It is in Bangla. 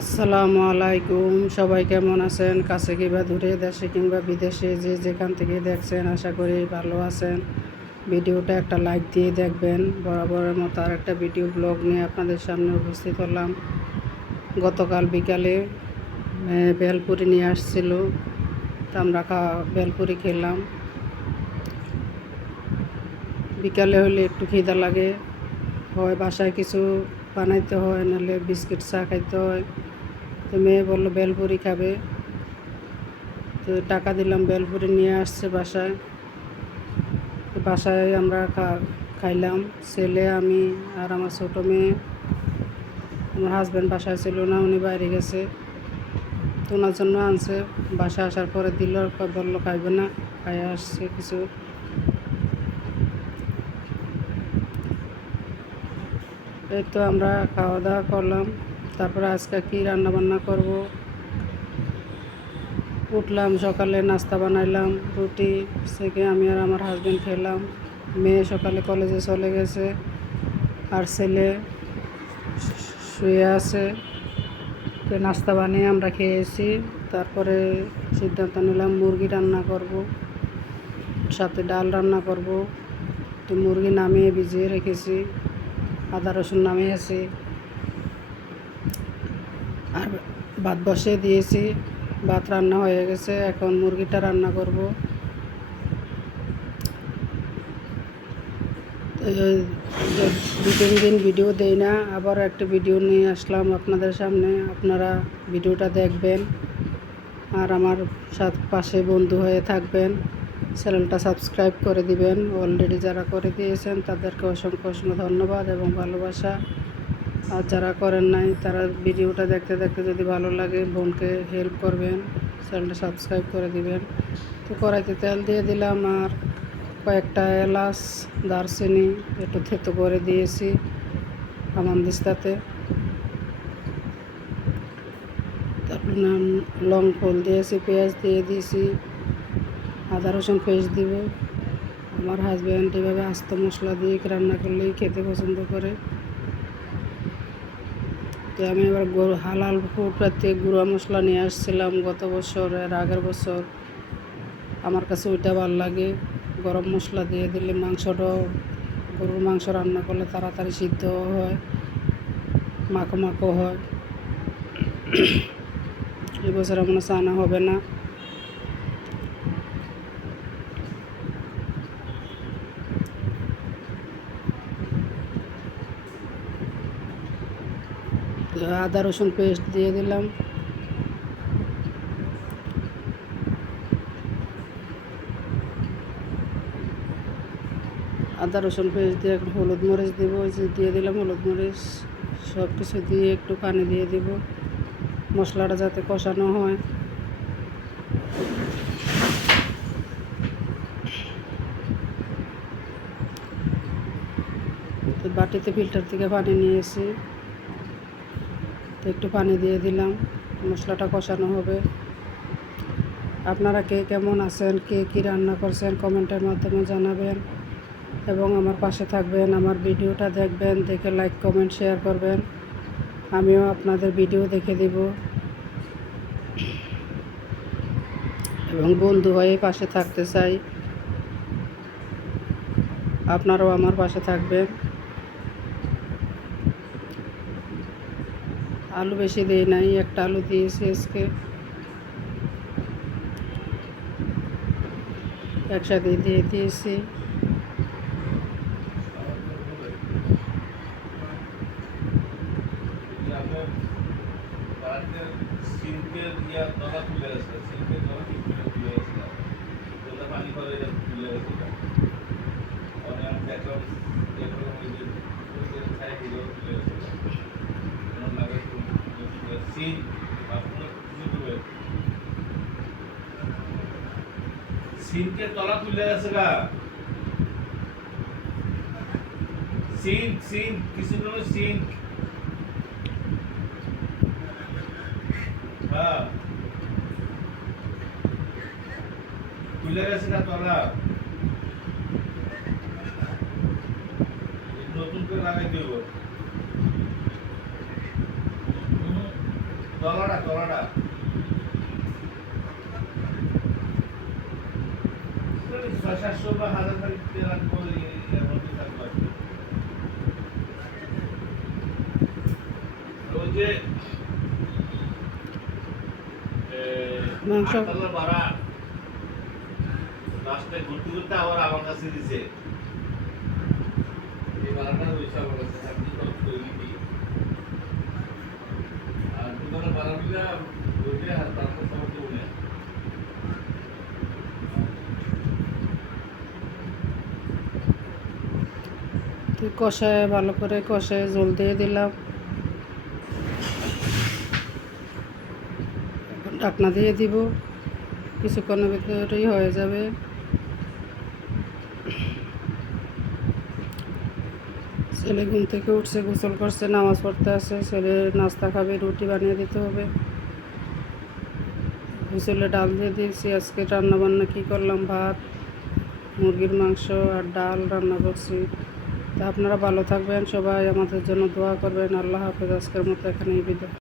আসসালামু আলাইকুম। সবাই কেমন আছেন? কাছে কিংবা দূরে, দেশে কিংবা বিদেশে, যে যেখান থেকে দেখছেন, আশা করি ভালো আছেন। ভিডিওটা একটা লাইক দিয়ে দেখবেন। বরাবরের মতো আর একটা ভিডিও ব্লগ নিয়ে আপনাদের সামনে উপস্থিত হলাম। গতকাল বিকালে বেলপুরি নিয়ে আসছিল। তা আমরা বেলপুরি খেলাম। বিকালে হলে একটু খিদা লাগে। হয় বাসায় কিছু বানাইতে হয়, নাহলে বিস্কিট চা খাইতে হয়। তো মেয়ে বলল, বেলপুরি খাবে। তো টাকা দিলাম, বেলপুরি নিয়ে আসছে বাসায়। বাসায় আমরা খাইলাম। ছেলে, আমি আর আমার ছোটো মেয়ে। আমার হাজব্যান্ড বাসায় ছিল না, উনি বাইরে গেছে। তো ওনার জন্য আনছে। বাসায় আসার পরে দিল আর বলল, খাইবে না। খাইয়ে আসছে কিছু। এই তো আমরা খাওয়া দাওয়া করলাম। তারপরে আজকে কী রান্না বান্না করব? উঠলাম, সকালে নাস্তা বানাইলাম, রুটি, সেকে আমি আর আমার হাজব্যান্ড খেলাম। মেয়ে সকালে কলেজে চলে গেছে, আর ছেলে শুয়ে আছে। তো নাস্তা বানিয়ে আমরা খেয়েছি। তারপরে সিদ্ধান্ত নিলাম মুরগি রান্না করব, সাথে ডাল রান্না করব। তো মুরগি নামিয়ে ভিজিয়ে রেখেছি। আদা, রসুন নামিয়েছি। আর ভাত বসিয়ে দিয়েছি। ভাত রান্না হয়ে গেছে। এখন মুরগিটা রান্না করব। দু তিন দিন ভিডিও দেই না আবার একটা ভিডিও নিয়ে আসলাম আপনাদের সামনে। আপনারা ভিডিওটা দেখবেন। আর আমার সাথ পাশে বন্ধু হয়ে থাকবেন। চ্যানেলটা সাবস্ক্রাইব করে দিবেন। অলরেডি যারা করে দিয়েছেন, তাদেরকে অসংখ্য অসংখ্য ধন্যবাদ এবং ভালোবাসা। আর যারা করেন নাই, তারা ভিডিওটা দেখতে দেখতে যদি ভালো লাগে, বোনকে হেল্প করবেন, চ্যানেলটা সাবস্ক্রাইব করে দিবেন। তো কড়াইতে তেল দিয়ে দিলাম আর কয়েকটা এলাচ, দারচিনি, একটু থেতো করে দিয়েছি হামানদিস্তাতে তারপর লং ফুল দিয়েছি, পেঁয়াজ দিয়ে দিয়েছি। আদা রসুন পেস্ট দিব। আমার হাজব্যান্ড এভাবে আস্ত মশলা দিয়ে রান্না করলেই খেতে পছন্দ করে। তো আমি এবার গরু হালাল ফুটপাতে গুঁড়া মশলা নিয়ে আসছিলাম গত বছর, এর আগের বছর। আমার কাছে ওইটা ভালো লাগে। গরম মশলা দিয়ে দিলে মাংসটাও গরুর মাংস রান্না করলে তাড়াতাড়ি সিদ্ধ হয়, মাখো মাখো হয়। এবছর হচ্ছে আনা হবে না। আদা রসুন পেস্ট দিয়ে দিলাম। আদা রসুন পেস্ট দিয়ে এখন হলুদ মরিচ দেবো দিয়ে দিলাম হলুদ মরিচ। সব কিছু দিয়ে একটু পানি দিয়ে দিব, মশলাটা যাতে কষানো হয়। বাটিতে ফিল্টার থেকে পানি নিয়ে এসে তো একটু পানি দিয়ে দিলাম, মশলাটা কষানো হবে। আপনারা কে কেমন আছেন, কে কী রান্না করছেন কমেন্টের মাধ্যমে জানাবেন। এবং আমার পাশে থাকবেন, আমার ভিডিওটা দেখবেন, দেখে লাইক কমেন্ট শেয়ার করবেন। আমিও আপনাদের ভিডিও দেখে দিব। এবং বন্ধু হয়ে পাশে থাকতে চাই। আপনারাও আমার পাশে থাকবেন। আলু বেশি দিই নাই একটা আলু দিয়েছি আজকে একসাথে দিয়ে দিয়েছি আপনার সিল্কের তলা খুলে গেছে গা। সিঙ্ক সিঙ্ক কিছু কোনো হ্যাঁ। খুলে গেছে না তলা। নতুন করে লাগাই দেব তলাটা তলাটা ছয় সাতশো বা হাজার যে আটতলার ভাড়া লাস্টে ঘুরতে ঘুরতে আবার আমার কাছে দিছে। এই ভাড়াটা রয়েছে আমার কাছে আপনি তো তৈরি কি আর দোকানে ভাড়া দিলে ওইটা হাত তারপর সব দেবো না তো কষায় ভালো করে কষায় জল দিয়ে দিলাম। ঢাকনা দিয়ে দিব। কিছুক্ষণের ভিতরেই হয়ে যাবে। ছেলে ঘুম থেকে উঠছে, গোসল করছে, নামাজ পড়তে আসে ছেলে নাস্তা খাবে, রুটি বানিয়ে দিতে হবে। ছেলে ডাল দিয়ে দিয়েছি। আজকে রান্নাবান্না কী করলাম? ভাত, মুরগির মাংস আর ডাল রান্না করছি। তা আপনারা ভালো থাকবেন, সবাই আমাদের জন্য দোয়া করবেন। আল্লাহ হাফেজ, আজকের মতো এখানেই বিদায়।